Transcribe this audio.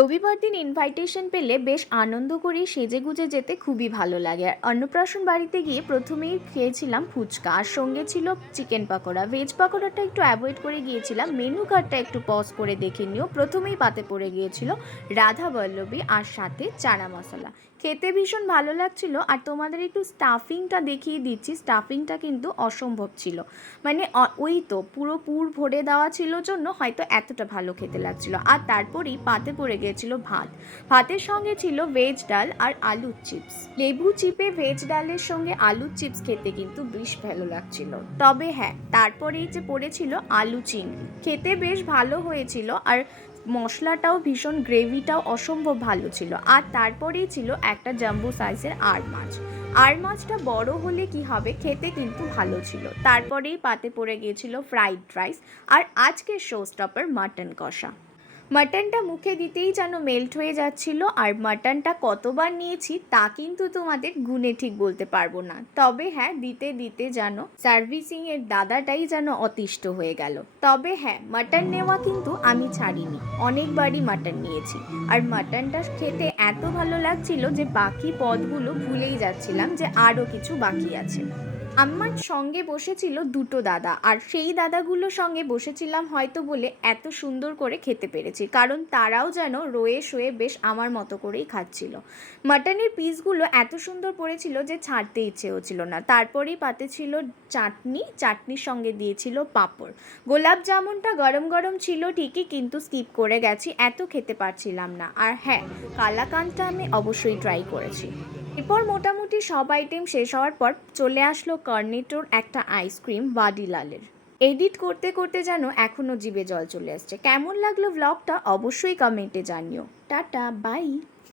রবিবার দিন ইনভাইটেশন পেলে বেশ আনন্দ করে সেজেগুজে যেতে খুবই ভালো লাগে। আর অন্নপ্রাশন বাড়িতে গিয়ে প্রথমেই খেয়েছিলাম ফুচকা, আর সঙ্গে ছিল চিকেন পাকোড়া। ভেজ পাকোড়াটা একটু অ্যাভয়েড করে গিয়েছিলাম, মেনু কার্ডটা একটু পজ করে দেখে নিও। প্রথমেই পাতে পড়ে গিয়েছিল রাধা বল্লভী, আর সাথে চানা মশলা। খেতে ভীষণ ভালো লাগছিল। আর তোমাদের একটু স্টাফিংটা দেখিয়ে দিচ্ছি, স্টাফিংটা কিন্তু অসম্ভব ছিল। মানে ওই তো পুরো পুর ভরে দেওয়া ছিল জন্য হয়তো এতটা ভালো খেতে লাগছিল। আর তারপরেই পাতে পড়ে গিয়েছিল ভাত। ভাতের সঙ্গে ছিল ভেজ ডাল আর আলুর চিপস। লেবু চিপে ভেজ ডালের সঙ্গে আলুর চিপস খেতে কিন্তু বেশ ভালো লাগছিল। তবে হ্যাঁ, তারপরেই যে পড়েছিল আলু চিংড়ি, খেতে বেশ ভালো হয়েছিল। আর মশলাটাও ভীষণ, গ্রেভিটাও অসম্ভব ভালো ছিল। আর তারপরেই ছিল একটা জাম্বো সাইজের আর মাছ। আর মাছটা বড় হলে কি হবে, খেতে কিন্তু ভালো ছিল। তারপরেই পাতে পড়ে গিয়েছিল ফ্রাইড রাইস, আর আজকের শো স্টপার মাটন কষা। মাটনটা মুখে দিতেই যেন মেল্ট হয়ে যাচ্ছিল। আর মাটনটা কতবার নিয়েছি তা কিন্তু তোমাদের গুণে ঠিক বলতে পারবো না। তবে হ্যাঁ, দিতে দিতে যেন সার্ভিসিংয়ের দাদাটাই যেন অতিষ্ঠ হয়ে গেল। তবে হ্যাঁ, মাটন নেওয়া কিন্তু আমি ছাড়িনি, অনেকবারই মাটন নিয়েছি। আর মাটনটা খেতে এত ভালো লাগছিল যে বাকি পদগুলো ভুলেই যাচ্ছিলাম যে আরও কিছু বাকি আছে। আমার সঙ্গে বসেছিল দুটো দাদা, আর সেই দাদাগুলোর সঙ্গে বসেছিলাম হয়তো বলে এত সুন্দর করে খেতে পেরেছি, কারণ তারাও যেন রয়ে শোয়ে বেশ আমার মতো করেই খাচ্ছিল। মাটনের পিসগুলো এত সুন্দর পড়েছিল যে ছাড়তে ইচ্ছে হচ্ছিল না। তারপরেই পাতে ছিল চাটনি, চাটনির সঙ্গে দিয়েছিল পাঁপড়। গোলাপ জামুনটা গরম গরম ছিল ঠিকই, কিন্তু স্কিপ করে গেছি, এত খেতে পারছিলাম না। আর হ্যাঁ, কালাকাঁদটা আমি অবশ্যই ট্রাই করেছি। এরপর মোটামুটি সব আইটেম শেষ হওয়ার পর চলে আসলো কর্নেটোর একটা আইসক্রিম ভাডিলালের। এডিট করতে করতে যেন এখনও জিভে জল চলে আসছে। কেমন লাগলো ব্লগটা অবশ্যই কমেন্টে জানিও। Tata, by.